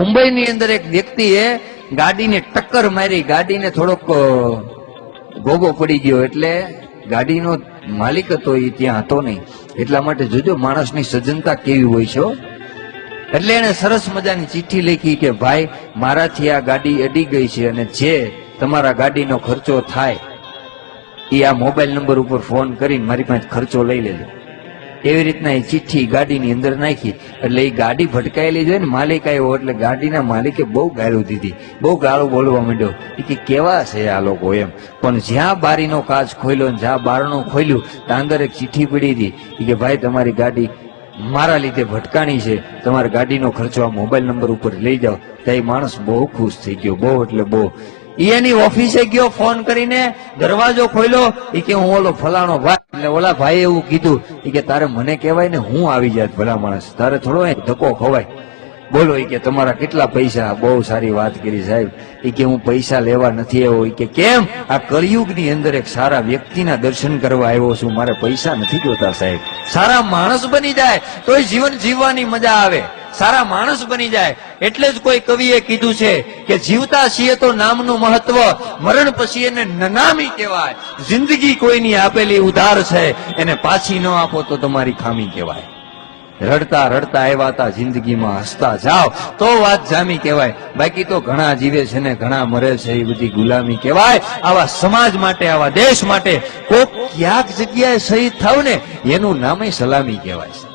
મુંબઈની અંદર એક વ્યક્તિએ ગાડીને ટક્કર મારી, ગાડીને થોડોક ગોગો પડી ગયો, એટલે ગાડીનો માલિક હતો એ ત્યાં હતો નહીં. એટલા માટે જોજો માણસની સજ્જનતા કેવી હોય છે. એટલે એને સરસ મજાની ચિઠ્ઠી લખી કે ભાઈ મારાથી આ ગાડી અડી ગઈ છે અને જે તમારા ગાડીનો ખર્ચો થાય એ આ મોબાઈલ નંબર ઉપર ફોન કરીને મારી પાસે ખર્ચો લઈ લેજો. એવી રીતના એ ચિઠ્ઠી ગાડીની અંદર નાખી. એટલે એ ગાડી ભટકાયેલી જોઈ ને માલિક આવ્યો એટલે ગાડીના માલિકે બહુ ગાળું દીધી, બહુ ગાળું બોલવા માંડ્યો કે કેવા છે આ લોકો એમ. પણ જ્યાં બારીનો કાચ ખોલ્યો, જ્યાં બારણું ખોલ્યું ત્યાં અંદર એક ચિઠ્ઠી પડી હતી કે ભાઈ તમારી ગાડી મારા લીધે ભટકાણી છે, તમારી ગાડીનો ખર્ચો આ મોબાઈલ નંબર ઉપર લઈ જાઓ. ત્યાં માણસ બહુ ખુશ થઈ ગયો, બહુ એટલે બહુ. એની ઓફિસે ગયો, ફોન કરીને દરવાજો ખોલ્યો, એ કે હું ઓલો ફલાણો ભાઈ. એટલે ઓલા ભાઈ એવું કીધું કે તારે મને કહેવાય ને, હું આવી જાત ભલા માણસ, તારે થોડો ધક્કો ખવાય. બોલો એ કે તમારા કેટલા પૈસા? બહુ સારી વાત કરી સાહેબ. એ કે હું પૈસા લેવા નથી આવ્યો. એ કે કેમ? આ કળિયુગની અંદર એક સારા વ્યક્તિના દર્શન કરવા આવ્યો છું, મારે પૈસા નથી જોતા સાહેબ. સારા માણસ બની જાય તોય જીવન જીવવાની મજા આવે, સારા માણસ બની જાય. એટલે જ કોઈ કવિએ કીધું છે કે જીવતા છીએ તો નામનું મહત્વ, મરણ પછી એને નનામી કહેવાય. જિંદગી કોઈની આપેલી ઉધાર છે, એને પાછી ન આપો તો તમારી ખામી કહેવાય. રડતા રડતા આવ્યા હતા, જિંદગીમાં હસતા જાઓ તો વાત જામી કહેવાય. બાકી તો ઘણા જીવે છે ને ઘણા મરે છે, એ બધી ગુલામી કહેવાય. આવા સમાજ માટે, આવા દેશ માટે કોક ક્યાંક જગ્યાએ શહીદ થાવ ને એનું નામે સલામી કહેવાય.